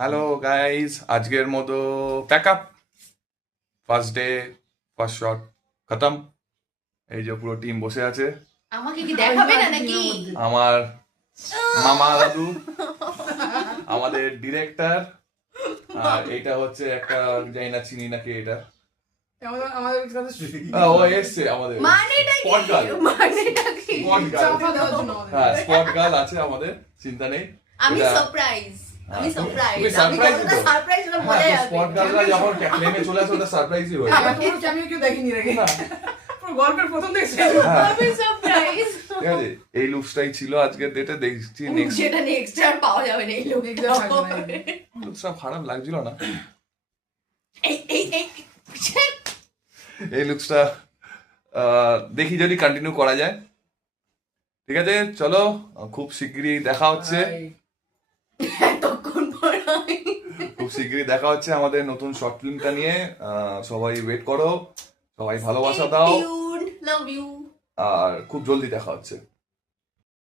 Hello guys, আজকের মতো pack up. First day, first shot খতম। এই যে পুরো টিম বসে আছে। আমাকে কি দেখাবে না নাকি? আমার মামা দাদু, আমাদের ডিরেক্টর, আর এটা হচ্ছে একটা জানি না চিনি নাকি এটা। আমাদের কাছে ও এসছে আমাদের মানেটা কি? Spot girl. মানেটা কি? স্পট গার্ল, চাপা দেওয়ার জন্য হ্যাঁ স্পট গার্ল আছে আমাদের, চিন্তা নেই। আমি এটা- সারপ্রাইজ। আমি তুমি সারপ্রাইজ। আমি surprise কতটা তো? সারপ্রাইজ হলো বোঝা হ্যাঁ, যাবে। স্পট গার্লরা যখন প্লেনে চলে আসে ওটা সারপ্রাইজই হয়ে যায়। পুরো ক্যামিও কেউ দেখেনি রেখে পুরো গল্পের প্রথম থেকে শেষ হ্যাঁ, আমি সারপ্রাইজ। ঠিক আছে, এই লুকসটাই ছিল আজকের ডেটে। দেখছি নেক্সট যেটা নেক্সট আর পাওয়া যাবে না এই লোক। Next আর থাকবে না। লুকসটা খারাপ লাগছিল না। এই এই লুকসটা দেখি যদি কন্টিনিউ করা যায়। ঠিক আছে, চলো, খুব শিগগিরই দেখা হচ্ছে। এতক্ষণ পর খুব শিগগিরই দেখা হচ্ছে আমাদের নতুন শর্ট ফিল্মটা নিয়ে। সবাই ওয়েট করো, সবাই ভালোবাসা দাও, লাভ ইউ। আর খুব জলদি দেখা হচ্ছে।